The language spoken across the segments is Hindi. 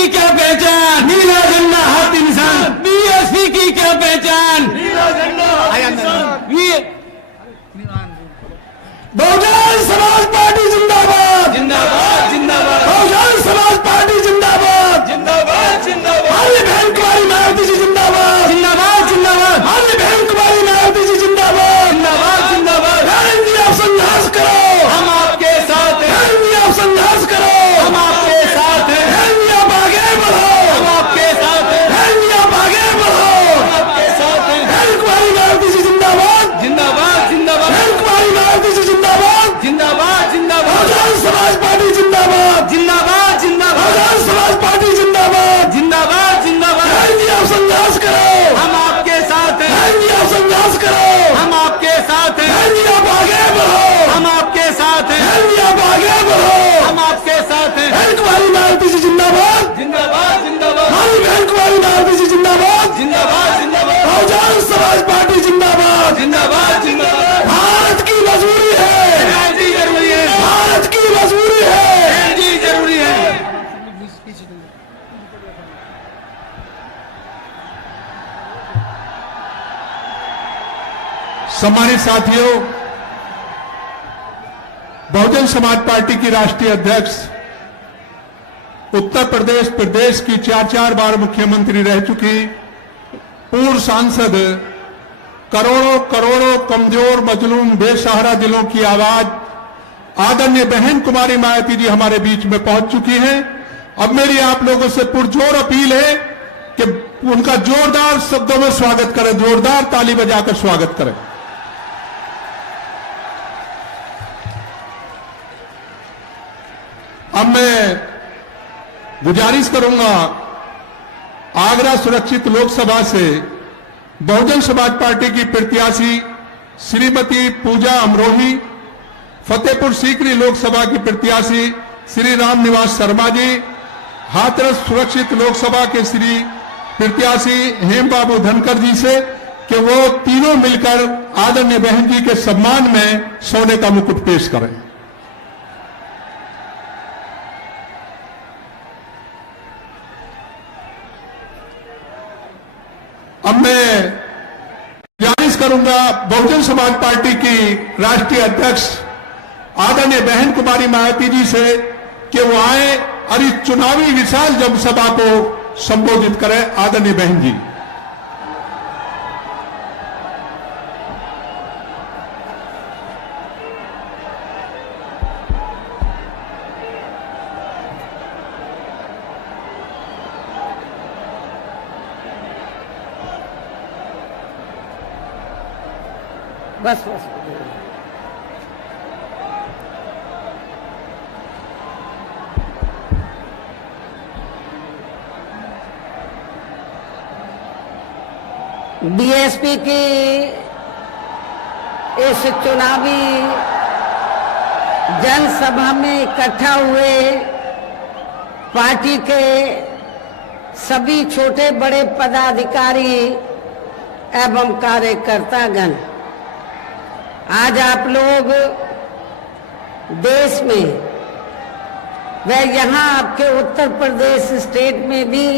की क्या पहचान, नीला झंडा हाथी निशान। बीएसपी की क्या पहचान, नीला झंडा हाथी निशान। बहुजन समाज पार्टी जिंदाबाद, जिंदाबाद जिंदाबाद। बहुजन समाज पार्टी जिंदाबाद, जिंदाबाद जिंदाबाद। माननीय बहन कुमारी मायावती जी जिंदाबाद, जिंदाबाद जिंदाबाद। माननीय बहन कुमारी मायावती जी जिंदाबाद, जिंदाबाद जिंदाबाद। बहन जी आप संघर्ष करो, हम आपके साथ हैं। बहन जी आप संघर्ष करो, हम आपके साथ हैं। बहन जी आप आगे बढ़ो, हम आपके साथ हैं। बहन जी आप आगे बढ़ो, हम आपके साथ हैं। बहन कुमारी मायावती जी जिंदाबाद, जिंदाबाद जिंदाबाद। बहन कुमारी मायावती जी जिंदाबाद, जिंदाबाद जिंदाबाद। बहुजन समाज पार्टी जिंदाबाद, जिंदाबाद जिंदाबाद। बहुजन समाज पार्टी जिंदाबाद, जिंदाबाद जिंदाबाद। बहन जी आप संघर्ष करो, हम आपके साथ हैं। बहन जी आप संघर्ष करो, हम आपके साथ हैं। बहन जी आप आगे बढ़ो, हम आपके साथ हैं। बहन जी आप आगे बढ़ो, हम आपके साथ हैं। बहन कुमारी मायावती जी जिंदाबाद, जिंदाबाद जिंदाबाद। हमारी बहन कुमारी मायावती जी जिंदाबाद, जिंदाबाद जिंदाबाद। बहुजन समाज पार्टी जिंदाबाद, जिंदाबाद जिंदाबाद। भारत की मजबूरी है, जी जरूरी है। भारत की मजबूरी है, जी जरूरी है। सम्मानित साथियों, बहुजन समाज पार्टी की राष्ट्रीय अध्यक्ष, उत्तर प्रदेश की 4 बार मुख्यमंत्री रह चुकी, पूर्व सांसद, करोड़ों करोड़ों कमजोर मजलूम बेसहारा दिलों की आवाज आदरणीय बहन कुमारी मायावती जी हमारे बीच में पहुंच चुकी हैं। अब मेरी आप लोगों से पुरजोर अपील है कि उनका जोरदार शब्दों में स्वागत करें, जोरदार ताली बजाकर स्वागत करें। अब मैं गुजारिश करूंगा आगरा सुरक्षित लोकसभा से बहुजन समाज पार्टी की प्रत्याशी श्रीमती पूजा अमरोही, फतेहपुर सीकरी लोकसभा की प्रत्याशी श्री राम निवास शर्मा जी, हाथरस सुरक्षित लोकसभा के श्री प्रत्याशी हेम बाबू धनकर जी से कि वो तीनों मिलकर आदरणीय बहन जी के सम्मान में सोने का मुकुट पेश करें। अब मैं गुजारिश करूंगा बहुजन समाज पार्टी की राष्ट्रीय अध्यक्ष आदरणीय बहन कुमारी मायावती जी से कि वो आए और इस चुनावी विशाल जनसभा को संबोधित करें। आदरणीय बहन जी। बस बस बीएसपी की इस चुनावी जनसभा में इकट्ठा हुए पार्टी के सभी छोटे बड़े पदाधिकारी एवं कार्यकर्तागण, आज आप लोग देश में व यहाँ आपके उत्तर प्रदेश स्टेट में भी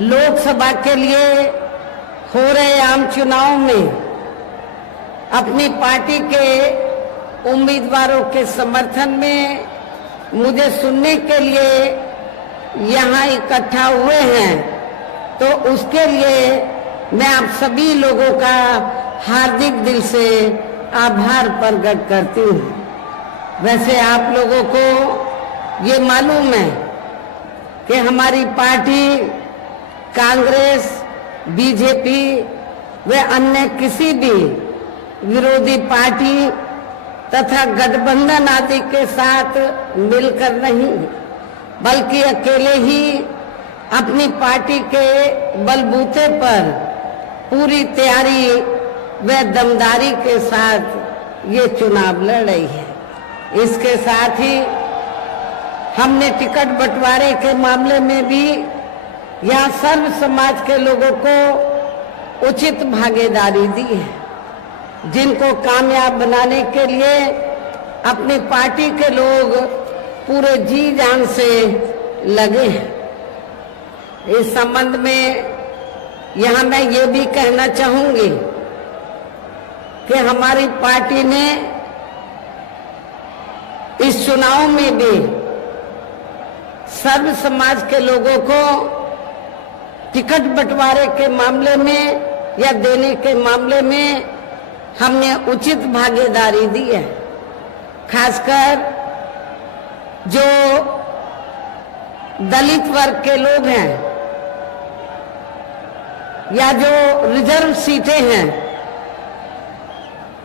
लोकसभा के लिए हो रहे आम चुनाव में अपनी पार्टी के उम्मीदवारों के समर्थन में मुझे सुनने के लिए यहाँ इकट्ठा हुए हैं, तो उसके लिए मैं आप सभी लोगों का हार्दिक दिल से आभार प्रकट करती हूँ। वैसे आप लोगों को ये मालूम है कि हमारी पार्टी कांग्रेस, बीजेपी व अन्य किसी भी विरोधी पार्टी तथा गठबंधन आदि के साथ मिलकर नहीं, बल्कि अकेले ही अपनी पार्टी के बलबूते पर पूरी तैयारी व दमदारी के साथ ये चुनाव लड़ रही है। इसके साथ ही हमने टिकट बंटवारे के मामले में भी यहाँ सर्व समाज के लोगों को उचित भागीदारी दी है, जिनको कामयाब बनाने के लिए अपनी पार्टी के लोग पूरे जी जान से लगे हैं। इस संबंध में यहाँ मैं ये भी कहना चाहूंगी कि हमारी पार्टी ने इस चुनाव में भी सर्व समाज के लोगों को टिकट बंटवारे के मामले में या देने के मामले में हमने उचित भागीदारी दी है। खासकर जो दलित वर्ग के लोग हैं या जो रिजर्व सीटें हैं,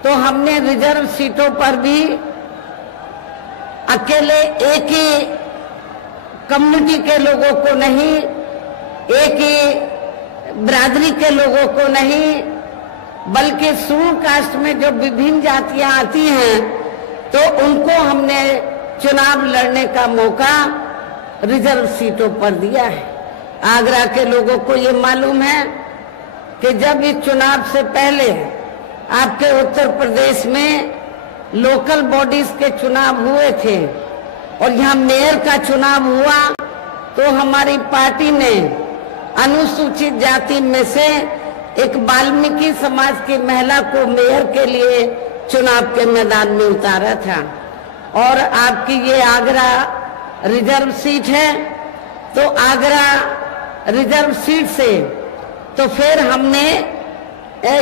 तो हमने रिजर्व सीटों पर भी अकेले एक ही कम्युनिटी के लोगों को नहीं, एक ही बिरादरी के लोगों को नहीं, बल्कि शेड्यूल कास्ट में जो विभिन्न जातियां आती हैं तो उनको हमने चुनाव लड़ने का मौका रिजर्व सीटों पर दिया है। आगरा के लोगों को ये मालूम है कि जब इस चुनाव से पहले आपके उत्तर प्रदेश में लोकल बॉडीज के चुनाव हुए थे और यहाँ मेयर का चुनाव हुआ, तो हमारी पार्टी ने अनुसूचित जाति में से एक वाल्मीकि समाज की महिला को मेयर के लिए चुनाव के मैदान में उतारा था। और आपकी ये आगरा रिजर्व सीट है, तो आगरा रिजर्व सीट से तो फिर हमने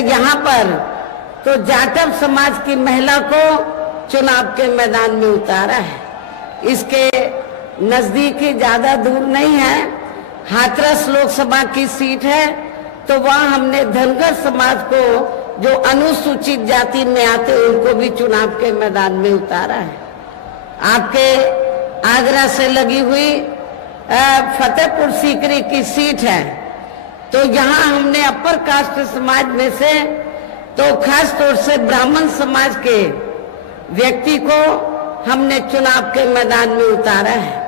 यहाँ पर तो जाटव समाज की महिला को चुनाव के मैदान में उतारा है। इसके नजदीकी ज्यादा दूर नहीं है, हाथरस लोकसभा की सीट है, तो वहां हमने धनगर समाज को जो अनुसूचित जाति में आते उनको भी चुनाव के मैदान में उतारा है। आपके आगरा से लगी हुई फतेहपुर सीकरी की सीट है, तो यहाँ हमने अपर कास्ट समाज में से तो खास तौर से ब्राह्मण समाज के व्यक्ति को हमने चुनाव के मैदान में उतारा है।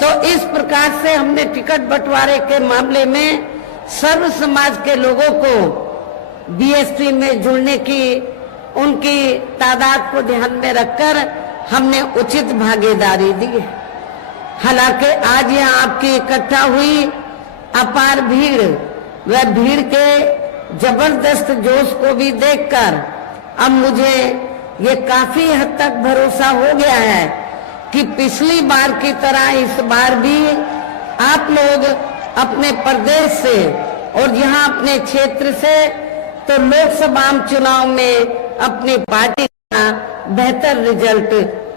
तो इस प्रकार से हमने टिकट बंटवारे के मामले में सर्व समाज के लोगों को बीएसपी में जुड़ने की उनकी तादाद को ध्यान में रखकर हमने उचित भागीदारी दी है। हालांकि आज यहाँ आपकी इकट्ठा हुई अपार भीड़, वह भीड़ के जबरदस्त जोश को भी देखकर अब मुझे ये काफी हद तक भरोसा हो गया है कि पिछली बार की तरह इस बार भी आप लोग अपने प्रदेश से और यहाँ अपने क्षेत्र से तो लोकसभा चुनाव में अपनी पार्टी का बेहतर रिजल्ट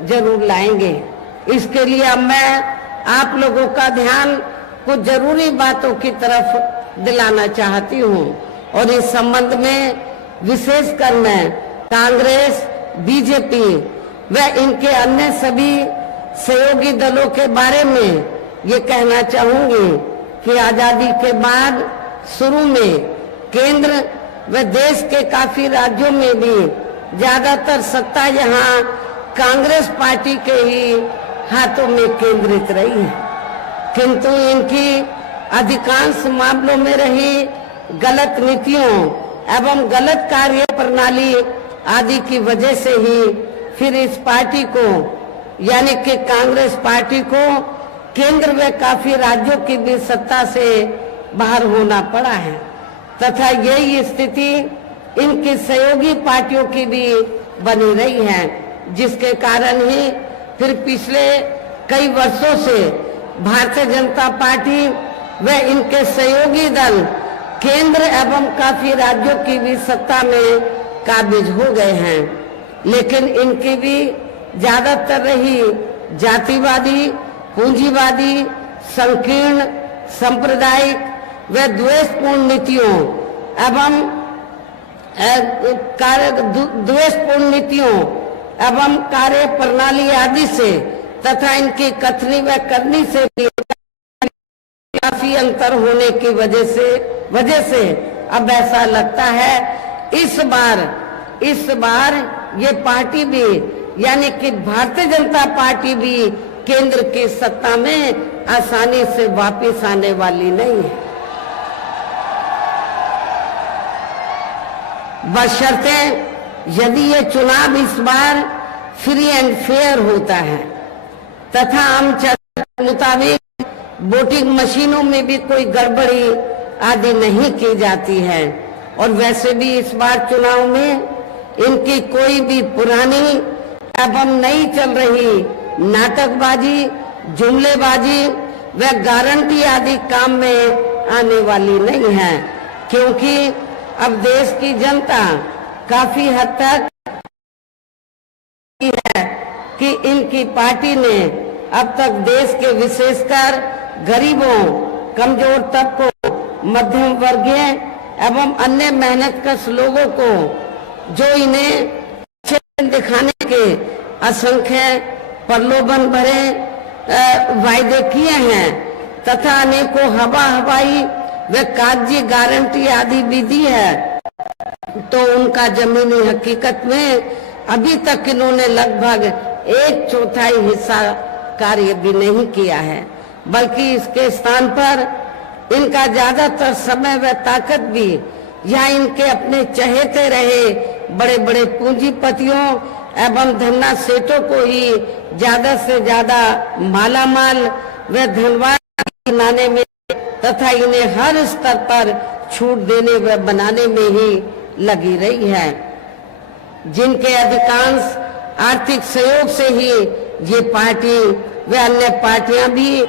जरूर लाएंगे। इसके लिए अब मैं आप लोगों का ध्यान कुछ जरूरी बातों की तरफ दिलाना चाहती हूँ और इस संबंध में विशेषकर मैं कांग्रेस, बीजेपी व इनके अन्य सभी सहयोगी दलों के बारे में ये कहना चाहूंगी कि आजादी के बाद शुरू में केंद्र व देश के काफी राज्यों में भी ज्यादातर सत्ता यहाँ कांग्रेस पार्टी के ही हाथों में केंद्रित रही है, किंतु इनकी अधिकांश मामलों में रही गलत नीतियों एवं गलत कार्य प्रणाली आदि की वजह से ही फिर इस पार्टी को यानी कि कांग्रेस पार्टी को केंद्र व काफी राज्यों की भी सत्ता से बाहर होना पड़ा है तथा यही स्थिति इनकी सहयोगी पार्टियों की भी बनी रही है, जिसके कारण ही फिर पिछले कई वर्षों से भारतीय जनता पार्टी व इनके सहयोगी दल केंद्र एवं काफी राज्यों की भी सत्ता में काबिज हो गए हैं, लेकिन इनकी भी ज्यादातर रही जातिवादी, पूंजीवादी, संकीर्ण, सांप्रदायिक व द्वेषपूर्ण नीतियों एवं कार्य प्रणाली आदि से तथा इनकी कथनी व करनी से भी काफी अंतर होने की वजह से अब ऐसा लगता है इस बार ये पार्टी भी यानी कि भारतीय जनता पार्टी भी केंद्र की सत्ता में आसानी से वापस आने वाली नहीं है, बशर्ते यदि ये चुनाव इस बार फ्री एंड फेयर होता है तथा हम चर्चा के मुताबिक वोटिंग मशीनों में भी कोई गड़बड़ी आदि नहीं की जाती है। और वैसे भी इस बार चुनाव में इनकी कोई भी पुरानी एवं नई चल रही नाटकबाजी, जुमलेबाजी व गारंटी आदि काम में आने वाली नहीं है, क्योंकि अब देश की जनता काफी हद तक है कि इनकी पार्टी ने अब तक देश के विशेषकर गरीबों, कमजोर तबकों, मध्यम वर्गीय एवं अन्य मेहनतकश लोगों को जो इन्हें दिखाने के असंख्य प्रलोभन भरे वायदे किए हैं तथा अनेकों हवाई व कागजी गारंटी आदि भी दी है, तो उनका जमीनी हकीकत में अभी तक इन्होंने लगभग 1/4 हिस्सा कार्य भी नहीं किया है, बल्कि इसके स्थान पर इनका ज्यादातर समय व ताकत भी या इनके अपने चहेते रहे बड़े बड़े पूंजीपतियों एवं धन्ना सेठों को ही ज्यादा से ज्यादा मालामाल व धनवान बनाने में तथा इन्हें हर स्तर पर छूट देने व बनाने में ही लगी रही है, जिनके अधिकांश आर्थिक सहयोग से ही ये पार्टी व अन्य पार्टियां भी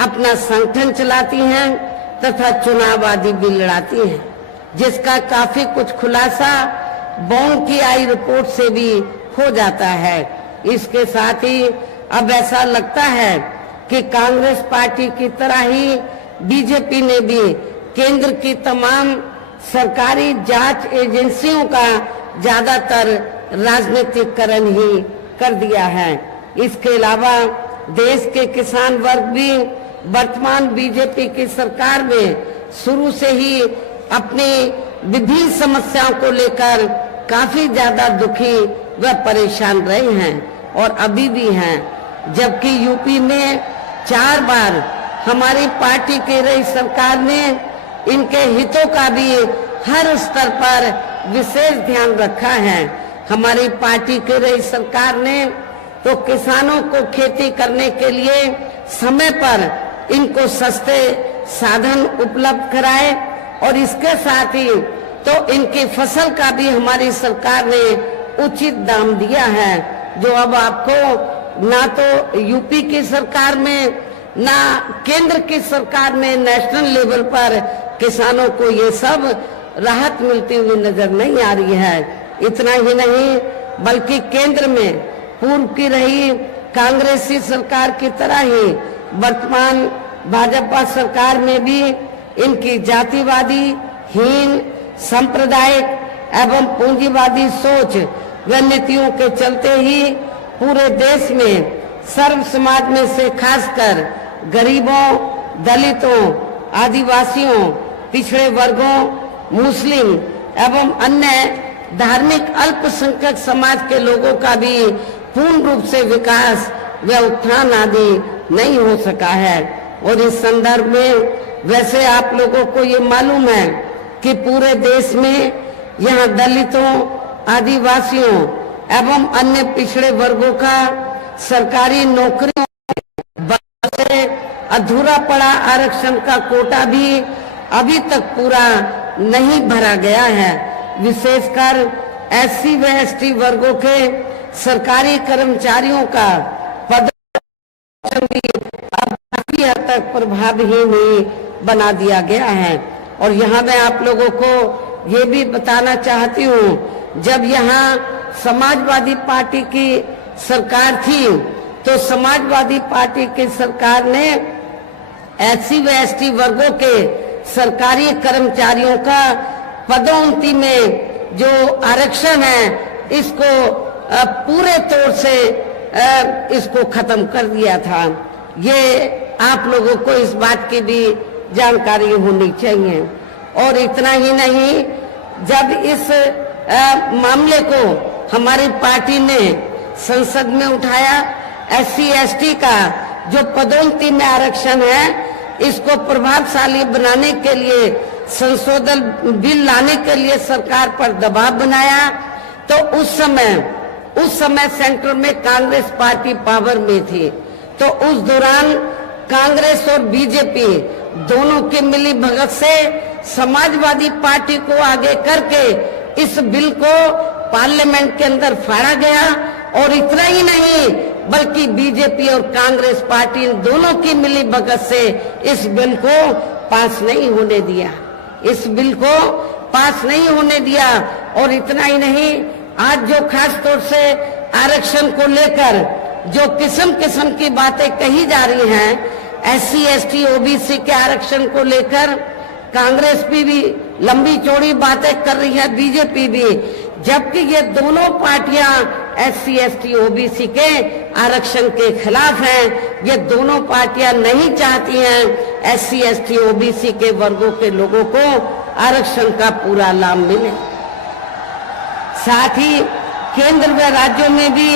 अपना संगठन चलाती हैं तथा चुनाव आदि भी लड़ाती हैं, जिसका काफी कुछ खुलासा बॉन्ड की आई रिपोर्ट से भी हो जाता है। इसके साथ ही अब ऐसा लगता है कि कांग्रेस पार्टी की तरह ही बीजेपी ने भी केंद्र की तमाम सरकारी जांच एजेंसियों का ज्यादातर राजनीतिकरण ही कर दिया है। इसके अलावा देश के किसान वर्ग भी वर्तमान बीजेपी की सरकार में शुरू से ही अपनी विभिन्न समस्याओं को लेकर काफी ज्यादा दुखी व परेशान रहे हैं और अभी भी हैं, जबकि यूपी में 4 बार हमारी पार्टी की रही सरकार ने इनके हितों का भी हर स्तर पर विशेष ध्यान रखा है। हमारी पार्टी की रही सरकार ने तो किसानों को खेती करने के लिए समय पर इनको सस्ते साधन उपलब्ध कराए और इसके साथ ही तो इनकी फसल का भी हमारी सरकार ने उचित दाम दिया है, जो अब आपको ना तो यूपी की सरकार में ना केंद्र की सरकार में नेशनल लेवल पर किसानों को ये सब राहत मिलती हुई नजर नहीं आ रही है। इतना ही नहीं बल्कि केंद्र में पूर्व की रही कांग्रेसी सरकार की तरह ही वर्तमान भाजपा सरकार में भी इनकी जातिवादी, हीन, सांप्रदायिक एवं पूंजीवादी सोच व नीतियों के चलते ही पूरे देश में सर्व समाज में से खासकर गरीबों, दलितों, आदिवासियों, पिछड़े वर्गों, मुस्लिम एवं अन्य धार्मिक अल्पसंख्यक समाज के लोगों का भी पूर्ण रूप से विकास व उत्थान आदि नहीं हो सका है। और इस संदर्भ में वैसे आप लोगों को ये मालूम है कि पूरे देश में यहाँ दलितों, आदिवासियों एवं अन्य पिछड़े वर्गों का सरकारी नौकरियों से अधूरा पड़ा आरक्षण का कोटा भी अभी तक पूरा नहीं भरा गया है। विशेषकर एससी व एसटी वर्गों के सरकारी कर्मचारियों का पद भी अब काफी हद तक प्रभावहीन ही बना दिया गया है। और यहाँ मैं आप लोगों को ये भी बताना चाहती हूँ, जब यहाँ समाजवादी पार्टी की सरकार थी तो समाजवादी पार्टी की सरकार ने एससी व एसटी वर्गों के सरकारी कर्मचारियों का पदोन्नति में जो आरक्षण है इसको पूरे तौर से इसको खत्म कर दिया था। ये आप लोगों को इस बात की भी जानकारी होनी चाहिए। और इतना ही नहीं, जब इस मामले को हमारी पार्टी ने संसद में उठाया, एससी एसटी का जो पदोन्नति में आरक्षण है इसको प्रभावशाली बनाने के लिए संशोधन बिल लाने के लिए सरकार पर दबाव बनाया, तो उस समय सेंटर में कांग्रेस पार्टी पावर में थी। तो उस दौरान कांग्रेस और बीजेपी दोनों की मिली भगत से समाजवादी पार्टी को आगे करके इस बिल को पार्लियामेंट के अंदर फाड़ा गया। और इतना ही नहीं बल्कि बीजेपी और कांग्रेस पार्टी इन दोनों की मिली भगत से इस बिल को पास नहीं होने दिया, इस बिल को पास नहीं होने दिया। और इतना ही नहीं, आज जो खास तौर से आरक्षण को लेकर जो किस्म किस्म की बातें कही जा रही हैं, SC ST OBC के आरक्षण को लेकर कांग्रेस भी लंबी चौड़ी बातें कर रही है, बीजेपी भी, जबकि ये दोनों पार्टियां SC ST OBC के आरक्षण के खिलाफ हैं। ये दोनों पार्टियां नहीं चाहती हैं SC ST OBC के वर्गों के लोगों को आरक्षण का पूरा लाभ मिले। साथ ही केंद्र व राज्यों में भी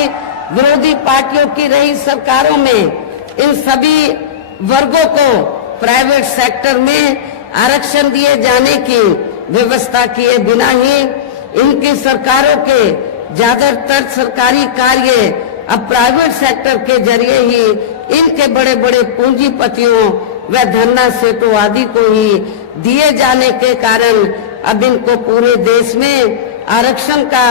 विरोधी पार्टियों की रही सरकारों में इन सभी वर्गों को प्राइवेट सेक्टर में आरक्षण दिए जाने की व्यवस्था किए बिना ही इनकी सरकारों के ज्यादातर सरकारी कार्य अब प्राइवेट सेक्टर के जरिए ही इनके बड़े बड़े पूंजीपतियों व धन्ना सेठों आदि को ही दिए जाने के कारण अब इनको पूरे देश में आरक्षण का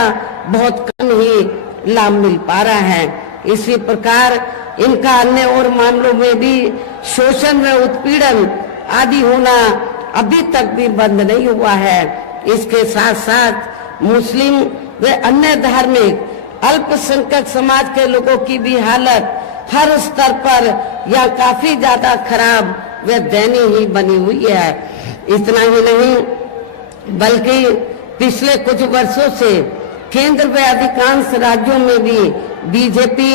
बहुत कम ही लाभ मिल पा रहा है। इसी प्रकार इनका अन्य और मामलों में भी शोषण व उत्पीड़न आदि होना अभी तक भी बंद नहीं हुआ है। इसके साथ साथ मुस्लिम व अन्य धार्मिक अल्पसंख्यक समाज के लोगों की भी हालत हर स्तर पर या काफी ज्यादा खराब व दयनीय ही बनी हुई है। इतना ही नहीं बल्कि पिछले कुछ वर्षों से केंद्र व अधिकांश राज्यों में भी बीजेपी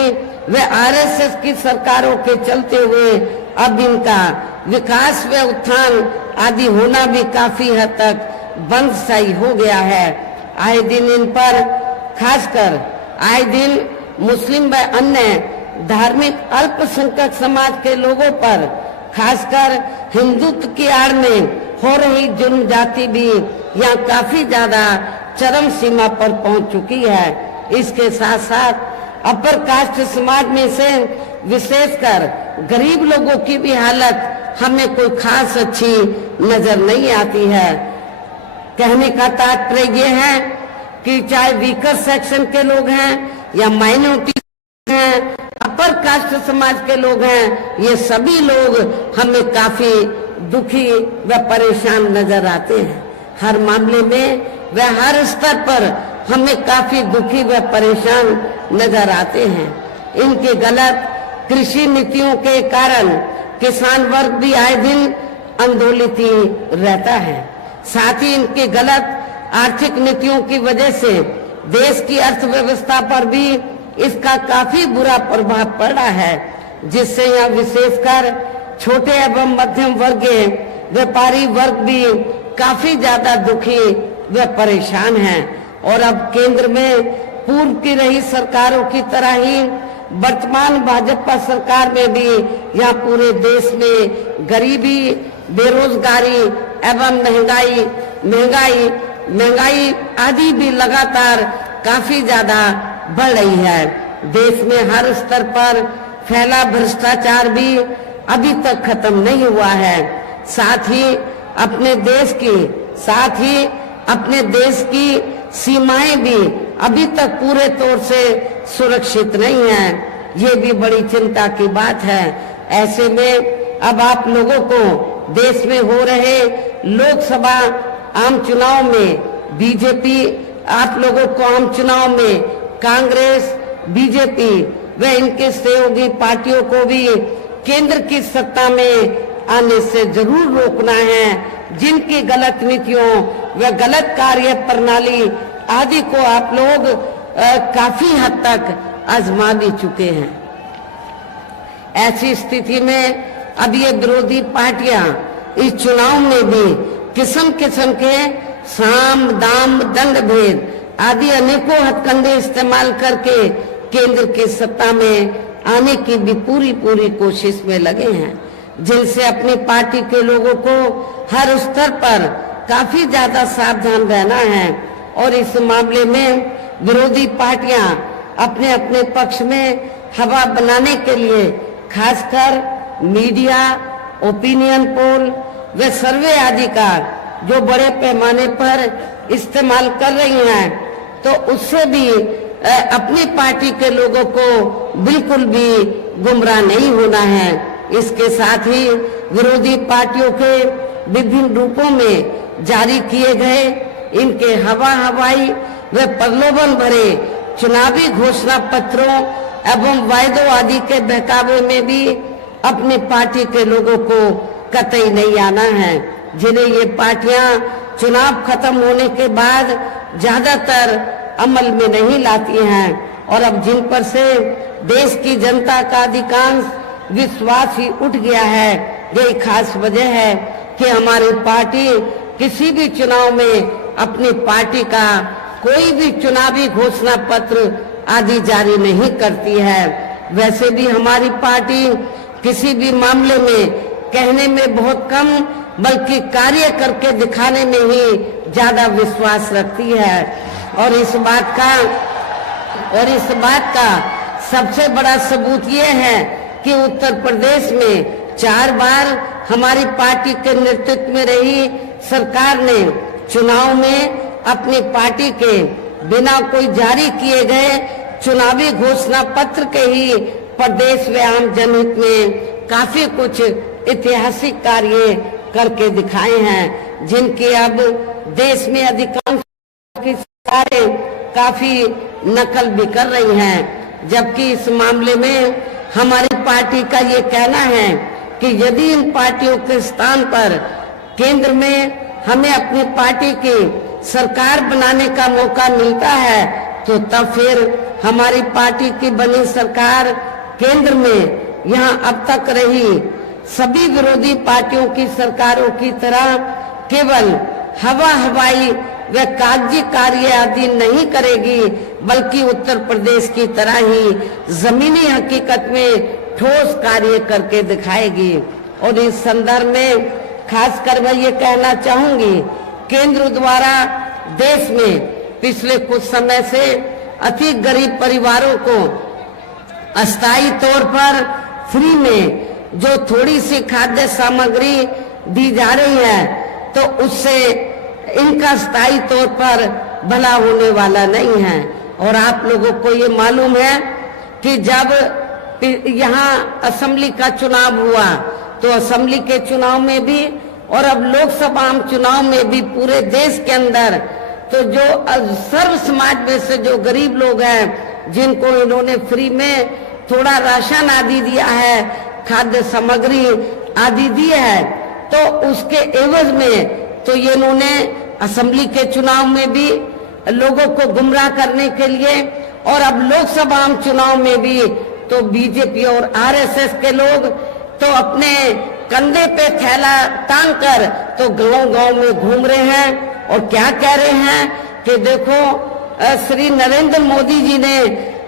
व RSS की सरकारों के चलते हुए अब इनका विकास व उत्थान आदि होना भी काफी हद तक बंद सा हो गया है। आए दिन इन पर खासकर आए दिन मुस्लिम व अन्य धार्मिक अल्पसंख्यक समाज के लोगों पर खासकर हिंदुत्व की आड़ में हो रही जुल्म जाति भी यहाँ काफी ज्यादा चरम सीमा पर पहुंच चुकी है। इसके साथ साथ अपर कास्ट समाज में से विशेषकर गरीब लोगों की भी हालत हमें कोई खास अच्छी नजर नहीं आती है। कहने का तात्पर्य ये है कि चाहे वीकर सेक्शन के लोग हैं या माइनॉरिटी हैं, अपर कास्ट समाज के लोग हैं, ये सभी लोग हमें काफी दुखी व परेशान नजर आते हैं। हर मामले में व हर स्तर पर हमें काफी दुखी व परेशान नजर आते हैं। इनके गलत कृषि नीतियों के कारण किसान वर्ग भी आए दिन आंदोलित ही रहता है। साथ ही इनके गलत आर्थिक नीतियों की वजह से देश की अर्थव्यवस्था पर भी इसका काफी बुरा प्रभाव पड़ा है, जिससे यहाँ विशेषकर छोटे एवं मध्यम वर्गीय व्यापारी वर्ग भी काफी ज्यादा दुखी व परेशान हैं। और अब केंद्र में पूर्व की रही सरकारों की तरह ही वर्तमान भाजपा सरकार में भी यहाँ पूरे देश में गरीबी, बेरोजगारी एवं महंगाई आदि भी लगातार काफी ज्यादा बढ़ रही है। देश में हर स्तर पर फैला भ्रष्टाचार भी अभी तक खत्म नहीं हुआ है। साथ ही अपने देश की सीमाएं भी अभी तक पूरे तौर से सुरक्षित नहीं है। ये भी बड़ी चिंता की बात है। ऐसे में अब आप लोगों को देश में हो रहे लोकसभा आम चुनाव में बीजेपी, आप लोगों को आम चुनाव में कांग्रेस, बीजेपी व इनके सहयोगी पार्टियों को भी केंद्र की सत्ता में आने से जरूर रोकना है। जिनकी गलत नीतियों व गलत कार्य प्रणाली आदि को आप लोग काफी हद तक आजमा भी चुके हैं। ऐसी स्थिति में अब ये विरोधी पार्टियां इस चुनाव में भी किस्म किस्म के साम दाम दंड भेद आदि अनेकों हथकंडे इस्तेमाल करके केंद्र की सत्ता में आने की भी पूरी कोशिश में लगे हैं, जिनसे अपनी पार्टी के लोगों को हर स्तर पर काफी ज्यादा सावधान रहना है। और इस मामले में विरोधी पार्टियां अपने अपने पक्ष में हवा बनाने के लिए खासकर मीडिया, ओपिनियन पोल व सर्वे आदि का जो बड़े पैमाने पर इस्तेमाल कर रही हैं, तो उससे भी अपनी पार्टी के लोगों को बिल्कुल भी गुमराह नहीं होना है। इसके साथ ही विरोधी पार्टियों के विभिन्न रूपों में जारी किए गए इनके हवाई व प्रलोभन भरे चुनावी घोषणा पत्रों एवं वायदों आदि के बहकावे में भी अपनी पार्टी के लोगों को कतई नहीं आना है, जिन्हें ये पार्टियां चुनाव खत्म होने के बाद ज्यादातर अमल में नहीं लाती हैं और अब जिन पर से देश की जनता का अधिकांश विश्वास ही उठ गया है, यही खास वजह है कि हमारी पार्टी किसी भी चुनाव में अपनी पार्टी का कोई भी चुनावी घोषणा पत्र आदि जारी नहीं करती है। वैसे भी हमारी पार्टी किसी भी मामले में कहने में बहुत कम बल्कि कार्य करके दिखाने में ही ज्यादा विश्वास रखती है और इस बात का सबसे बड़ा सबूत ये है कि उत्तर प्रदेश में 4 बार हमारी पार्टी के नेतृत्व में रही सरकार ने चुनाव में अपनी पार्टी के बिना कोई जारी किए गए चुनावी घोषणा पत्र के ही प्रदेश व आम जनहित में काफी कुछ ऐतिहासिक कार्य करके दिखाए हैं, जिनकी अब देश में अधिकांश की सरकारें काफी नकल भी कर रही हैं। जबकि इस मामले में हमारी पार्टी का ये कहना है कि यदि इन पार्टियों के स्थान पर केंद्र में हमें अपनी पार्टी की सरकार बनाने का मौका मिलता है, तो तब फिर हमारी पार्टी की बनी सरकार केंद्र में यहाँ अब तक रही सभी विरोधी पार्टियों की सरकारों की तरह केवल हवाई व कागजी कार्य आदि नहीं करेगी, बल्कि उत्तर प्रदेश की तरह ही जमीनी हकीकत में ठोस कार्य करके दिखाएगी। और इस संदर्भ में खासकर मैं ये कहना चाहूंगी, केंद्र द्वारा देश में पिछले कुछ समय से अति गरीब परिवारों को अस्थायी तौर पर फ्री में जो थोड़ी सी खाद्य सामग्री दी जा रही है, तो उससे इनका स्थायी तौर पर भला होने वाला नहीं है। और आप लोगों को ये मालूम है कि जब यहाँ असेंबली का चुनाव हुआ, तो असेंबली के चुनाव में भी और अब लोकसभा चुनाव में भी पूरे देश के अंदर तो जो सर्व समाज में से जो गरीब लोग हैं, जिनको इन्होंने फ्री में थोड़ा राशन आदि दिया है, खाद्य सामग्री आदि दी है, तो उसके एवज में तो ये इन्होंने असेंबली के चुनाव में भी लोगों को गुमराह करने के लिए और अब लोकसभा चुनाव में भी तो बीजेपी और आरएसएस के लोग तो अपने कंधे पे थैला टांग कर तो गांव-गांव में घूम रहे हैं और क्या कह रहे हैं कि देखो श्री नरेंद्र मोदी जी ने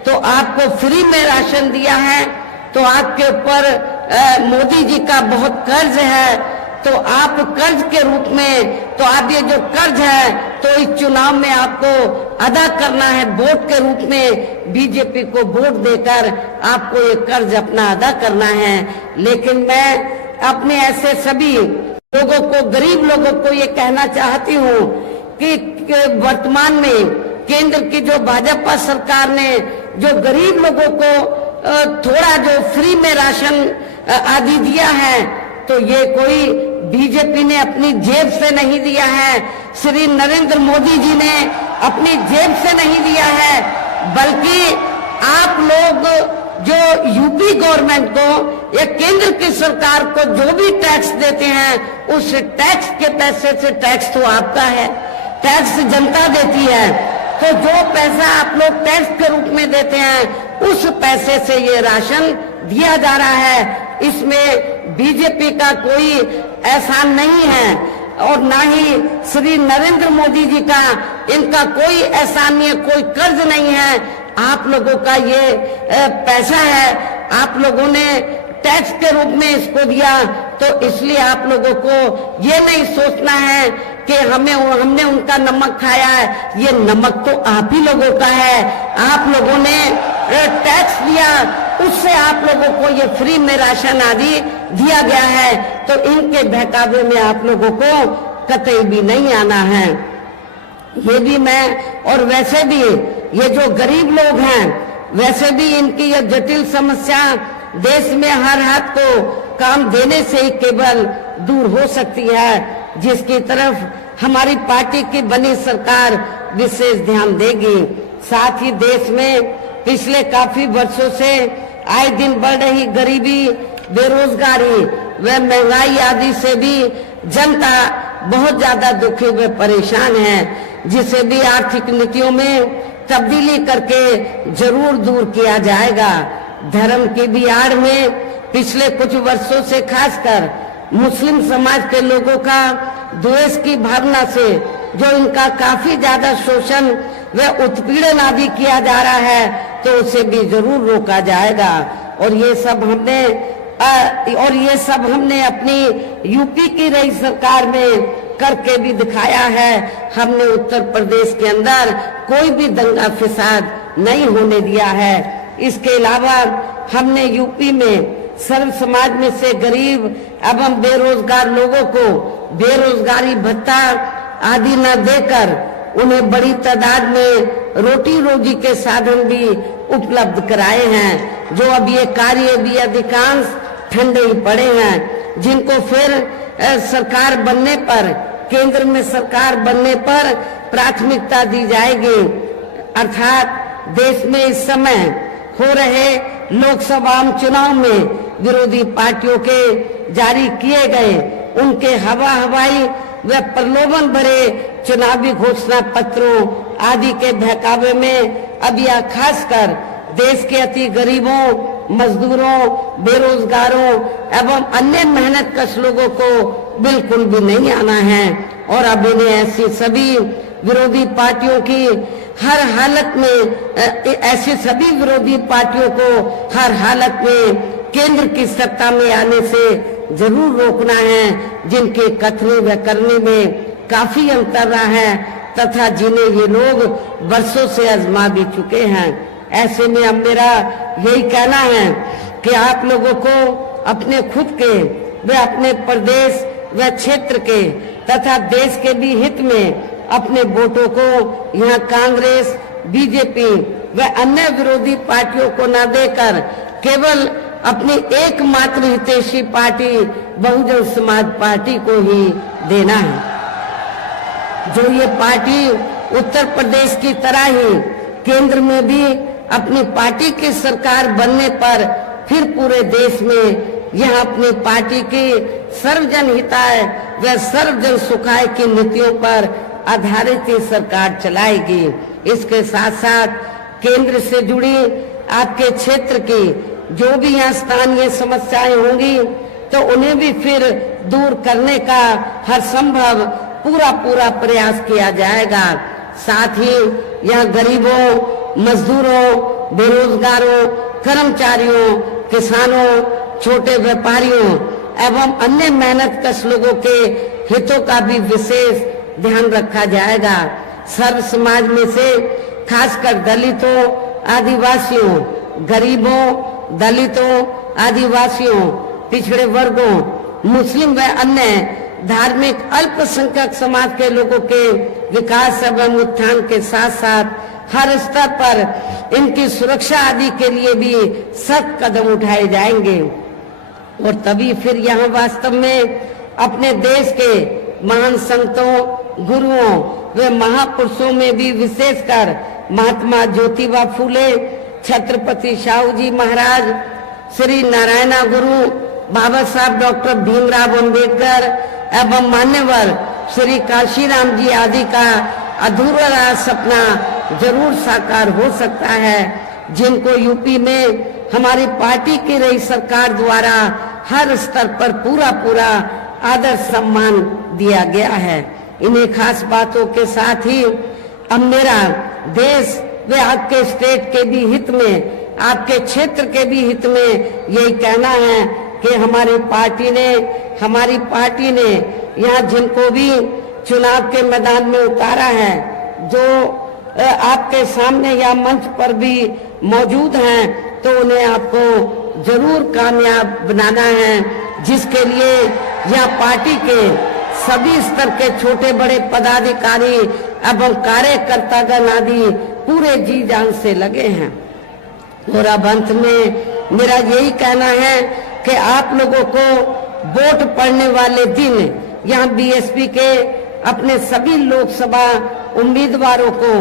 तो आपको फ्री में राशन दिया है, तो आपके ऊपर मोदी जी का बहुत कर्ज है, तो आप कर्ज के रूप में तो आप ये जो कर्ज है तो इस चुनाव में आपको अदा करना है, वोट के रूप में बीजेपी को वोट देकर आपको ये कर्ज अपना अदा करना है। लेकिन मैं अपने ऐसे सभी लोगों को, गरीब लोगों को ये कहना चाहती हूँ कि वर्तमान में केंद्र की जो भाजपा सरकार ने जो गरीब लोगों को थोड़ा जो फ्री में राशन आदि दिया है, तो ये कोई बीजेपी ने अपनी जेब से नहीं दिया है, श्री नरेंद्र मोदी जी ने अपनी जेब से नहीं दिया है, बल्कि आप लोग जो यूपी गवर्नमेंट को या केंद्र की सरकार को जो भी टैक्स देते हैं, उस टैक्स के पैसे से, टैक्स तो आपका है, टैक्स जनता देती है, तो जो पैसा आप लोग टैक्स के रूप में देते हैं उस पैसे से ये राशन दिया जा रहा है। इसमें बीजेपी का कोई एहसान नहीं है और ना ही श्री नरेंद्र मोदी जी का इनका कोई एहसान नहीं है, कोई कर्ज नहीं है। आप लोगों का ये पैसा है, आप लोगों ने टैक्स के रूप में इसको दिया, तो इसलिए आप लोगों को ये नहीं सोचना है कि हमने उनका नमक खाया है, ये नमक तो आप ही लोगों का है। आप लोगों ने टैक्स दिया उससे आप लोगों को ये फ्री में राशन आदि दिया गया है, तो इनके बहकावे में आप लोगों को कतई भी नहीं आना है। ये भी मैं, और वैसे भी ये जो गरीब लोग हैं, वैसे भी इनकी ये जटिल समस्या देश में हर हाथ को काम देने से ही केवल दूर हो सकती है, जिसकी तरफ हमारी पार्टी की बनी सरकार विशेष ध्यान देगी। साथ ही देश में पिछले काफी वर्षों से आए दिन बढ़ रही गरीबी, बेरोजगारी व महंगाई आदि से भी जनता बहुत ज्यादा दुखी व परेशान है, जिसे भी आर्थिक नीतियों में तब्दीली करके जरूर दूर किया जाएगा। धर्म की भी आड़ में पिछले कुछ वर्षों से खासकर मुस्लिम समाज के लोगों का द्वेष की भावना से जो इनका काफी ज्यादा शोषण व उत्पीड़न आदि किया जा रहा है, तो उसे भी जरूर रोका जाएगा। और ये सब हमने अपनी यूपी की रही सरकार में करके भी दिखाया है। हमने उत्तर प्रदेश के अंदर कोई भी दंगा फसाद नहीं होने दिया है। इसके अलावा हमने यूपी में सर्व समाज में से गरीब एवं बेरोजगार लोगों को बेरोजगारी भत्ता आदि न देकर उन्हें बड़ी तादाद में रोटी रोजी के साधन भी उपलब्ध कराए हैं, जो अब ये कार्य भी अधिकांश ठंडे ही पड़े हैं, जिनको फिर सरकार बनने पर, केंद्र में सरकार बनने पर प्राथमिकता दी जाएगी। अर्थात देश में इस समय हो रहे लोकसभा चुनाव में विरोधी पार्टियों के जारी किए गए उनके हवाई व प्रलोभन भरे चुनावी घोषणा पत्रों आदि के बहकावे में अब यह खासकर देश के अति गरीबों, मजदूरों, बेरोजगारों एवं अन्य मेहनतकश लोगों को बिल्कुल भी नहीं आना है। और अब इन्हें ऐसी सभी विरोधी पार्टियों की हर हालत में, ऐसी सभी विरोधी पार्टियों को हर हालत में केंद्र की सत्ता में आने से जरूर रोकना है, जिनके कथने व करने में काफी अंतर रहा है तथा जिन्हें ये लोग वर्षों से आजमा भी चुके हैं। ऐसे में अब मेरा यही कहना है कि आप लोगों को अपने खुद के व अपने प्रदेश व क्षेत्र के तथा देश के भी हित में अपने वोटों को यहाँ कांग्रेस, बीजेपी व अन्य विरोधी पार्टियों को न देकर केवल अपनी एकमात्र हितैषी पार्टी बहुजन समाज पार्टी को ही देना है। जो ये पार्टी उत्तर प्रदेश की तरह ही केंद्र में भी अपनी पार्टी की सरकार बनने पर फिर पूरे देश में यह अपनी पार्टी की सर्वजन हिताय व सर्वजन सुखाय की नीतियों पर आधारित ही सरकार चलाएगी। इसके साथ साथ केंद्र से जुड़ी आपके क्षेत्र की जो भी यहाँ स्थानीय समस्याएं होंगी तो उन्हें भी फिर दूर करने का हर संभव पूरा प्रयास किया जाएगा। साथ ही यहाँ गरीबों, मजदूरों, बेरोजगारों, कर्मचारियों, किसानों, छोटे व्यापारियों एवं अन्य मेहनतकश लोगों के हितों का भी विशेष ध्यान रखा जाएगा। सर्व समाज में से खासकर दलितों, आदिवासियों, गरीबों, दलितों, आदिवासियों, पिछड़े वर्गों, मुस्लिम व अन्य धार्मिक अल्पसंख्यक समाज के लोगों के विकास एवं उत्थान के साथ साथ हर स्तर पर इनकी सुरक्षा आदि के लिए भी सख्त कदम उठाए जाएंगे। और तभी फिर यहाँ वास्तव में अपने देश के महान संतों, गुरुओं व महापुरुषों में भी विशेषकर महात्मा ज्योतिबा फूले, छत्रपति शाहू जी महाराज, श्री नारायणा गुरु, बाबा साहब डॉक्टर भीमराव अंबेडकर एवं मान्यवर श्री काशीराम जी आदि का अधूरा सपना जरूर साकार हो सकता है, जिनको यूपी में हमारी पार्टी की रही सरकार द्वारा हर स्तर पर पूरा आदर सम्मान दिया गया है। इन्हीं खास बातों के साथ ही अब मेरा देश व आपके स्टेट के भी हित में, आपके क्षेत्र के भी हित में यही कहना है कि हमारी पार्टी ने यहाँ जिनको भी चुनाव के मैदान में उतारा है, जो आपके सामने या मंच पर भी मौजूद हैं, तो उन्हें आपको जरूर कामयाब बनाना है, जिसके लिए यह पार्टी के सभी स्तर के छोटे बड़े पदाधिकारी एवं कार्यकर्तागण आदि पूरे जी जान से लगे हैं। और अब अंत में मेरा यही कहना है कि आप लोगों को वोट पड़ने वाले दिन यहाँ बीएसपी के अपने सभी लोकसभा उम्मीदवारों को,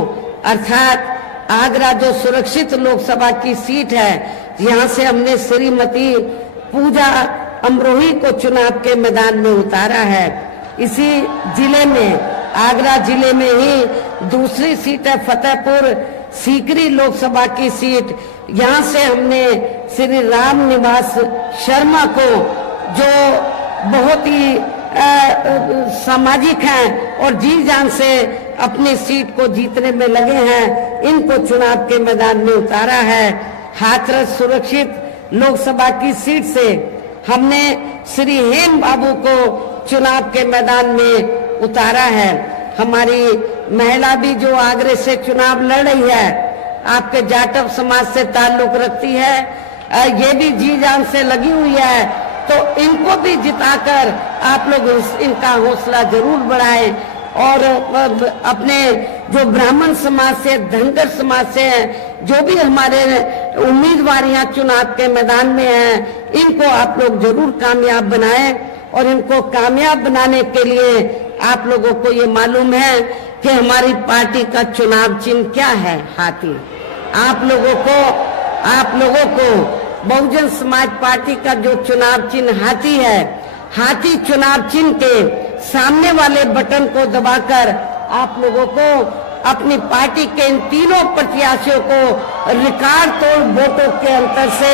अर्थात आगरा जो सुरक्षित लोकसभा की सीट है, यहाँ से हमने श्रीमती पूजा अमरोही को चुनाव के मैदान में उतारा है। इसी जिले में, आगरा जिले में ही दूसरी सीट है फतेहपुर सीकरी लोकसभा की सीट। यहाँ से हमने श्री राम निवास शर्मा को, जो बहुत ही सामाजिक हैं और जी जान से अपनी सीट को जीतने में लगे हैं, इनको चुनाव के मैदान में उतारा है। हाथरस सुरक्षित लोकसभा की सीट से हमने श्री हेम बाबू को चुनाव के मैदान में उतारा है। हमारी महिला भी जो आगरे से चुनाव लड़ रही है, आपके जाटव समाज से ताल्लुक रखती है, ये भी जी जान से लगी हुई है, तो इनको भी जिताकर आप लोग इनका हौसला जरूर बढ़ाएं। और अपने जो ब्राह्मण समाज से, धनगर समाज से हैं, जो भी हमारे उम्मीदवार यहाँ चुनाव के मैदान में हैं, इनको आप लोग जरूर कामयाब बनाएं। और इनको कामयाब बनाने के लिए आप लोगों को ये मालूम है कि हमारी पार्टी का चुनाव चिन्ह क्या है, हाथी। आप लोगों को बहुजन समाज पार्टी का जो चुनाव चिन्ह हाथी है, हाथी चुनाव चिन्ह के सामने वाले बटन को दबाकर आप लोगों को अपनी पार्टी के इन तीनों प्रत्याशियों को रिकॉर्ड तोड़ वोटों के अंतर से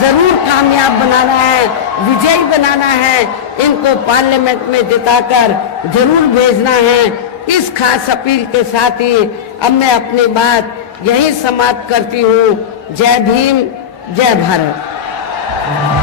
जरूर कामयाब बनाना है, विजयी बनाना है। इनको पार्लियामेंट में जिताकर जरूर भेजना है। इस खास अपील के साथ ही अब मैं अपनी बात यही समाप्त करती हूँ। जय भीम, जय भारत।